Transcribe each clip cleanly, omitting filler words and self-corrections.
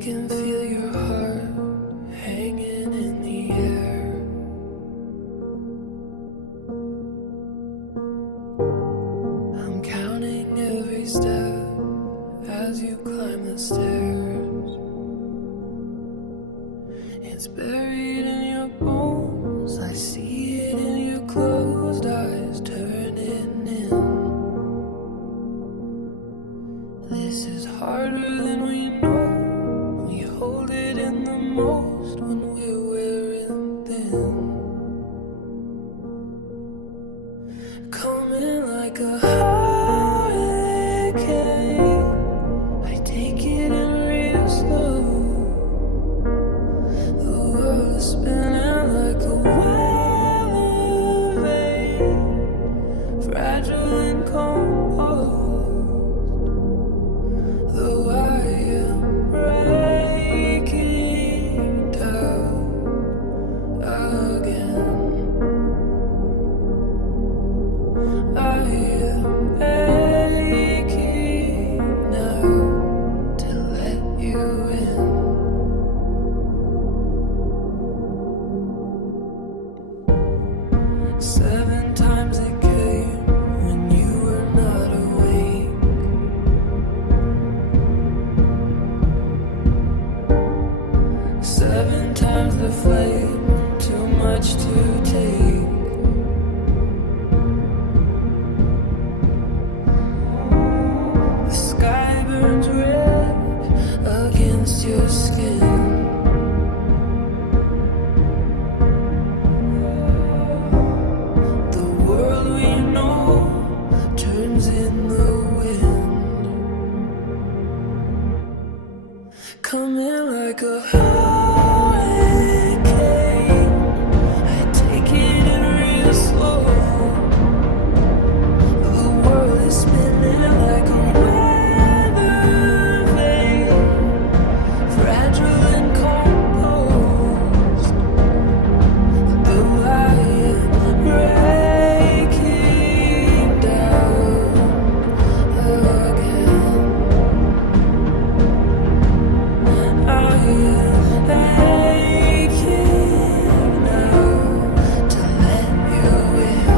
can feel your heart hanging in the air. I'm counting every step as you climb the stairs. It's buried in your bones, I see it in your closed eyes turning in. This is harder than we know. We hold it in the most when we're wearing thin. Coming like a hurricane, I take it in real slow. The world is spinning like a wave, fragile and composed. Though I am breaking down again, I am aching now to let you in. 7 times it came when you were not awake. 7 times the flame, too much to take. The sky burns red against your skin. The world we know turns in the wind. Coming like a hurricane, I take it in real slow. The world is spinning like a weather vane, fragile and composed. Though I am breaking down again, I am aching now to let you in.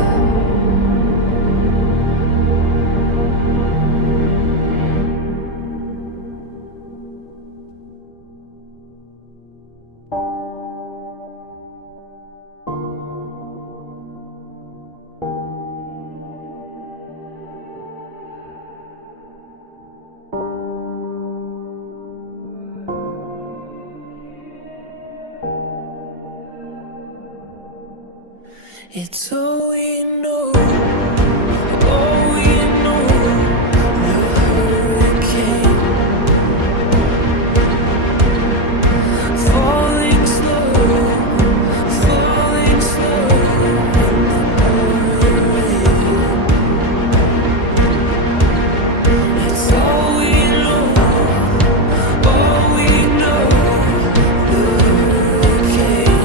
It's all we know, all we know. The hurricane, falling slow in the pouring rain. It's all we know, all we know. The hurricane,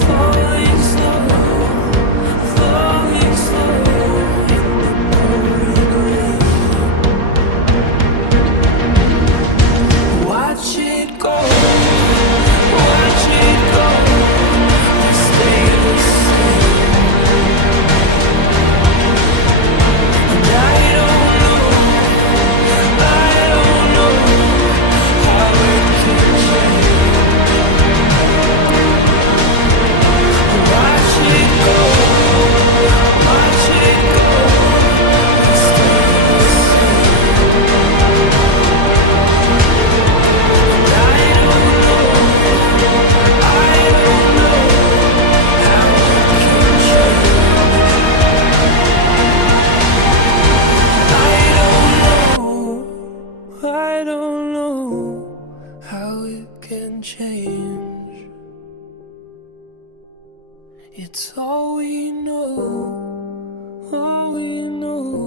falling slow in the pouring rain. Watch it go, we stay the same. And I don't know how it can change. Watch it go, we stay the same. And I don't know how it can change. I don't know how it can change. It's all we know, all we know.